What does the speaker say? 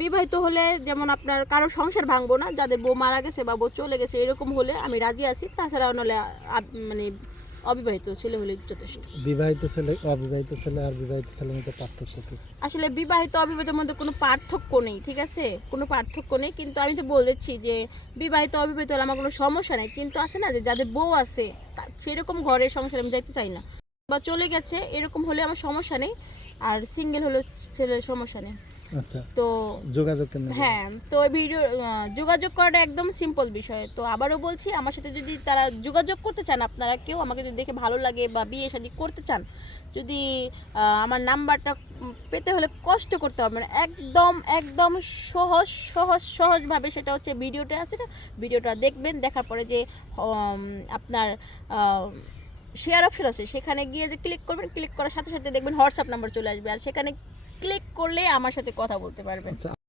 বিবাহিত হলে যেমন আপনার কারো সংসার ভাঙবো না, যাদের বউ মারা গেছে বা বউ চলে গেছে এরকম হলে আমি রাজি আছি, তাছাড়া নাহলে মানে অবিবাহিত ছেলে হলে যথেষ্ট। বিবাহিত ছেলে, অবিবাহিত ছেলে আর বিবাহিত ছেলের মধ্যে পার্থক্য কি? আসলে বিবাহিত অবিবাহিতের মধ্যে কোনো পার্থক্য নেই, ঠিক আছে, কোনো পার্থক্য নেই। কিন্তু আমি তো বলেছি যে বিবাহিত অবিবাহিত হলে আমার কোনো সমস্যা নেই, কিন্তু আছে না যে যাদের বউ আছে সেরকম ঘরের সংসারে আমি যাইতে চাই না, বা চলে গেছে এরকম হলে আমার সমস্যা নেই, আর সিঙ্গেল হলে ছেলের সমস্যা নেই। আচ্ছা, তো যোগাযোগ কেমন? হ্যাঁ, তো ভিডিও যোগাযোগ করাটা একদম সিম্পল বিষয়। তো আবারও বলছি, আমার সাথে যদি তারা যোগাযোগ করতে চান, আপনারা কেউ আমাকে যদি দেখে ভালো লাগে বা বিয়ে শাদী করতে চান, যদি আমার নাম্বারটা পেতে হলে কষ্ট করতে হবে না, একদম একদম সহজভাবে, সেটা হচ্ছে ভিডিওটা আছে না, ভিডিওটা দেখবেন, দেখার পরে যে আপনার শেয়ার অপশন আছে, সেখানে গিয়ে যে ক্লিক করবেন, ক্লিক করার সাথে সাথে দেখবেন হোয়াটসঅ্যাপ নাম্বার চলে আসবে, আর সেখানে ক্লিক করলে আমার সাথে কথা বলতে পারবেন। আচ্ছা।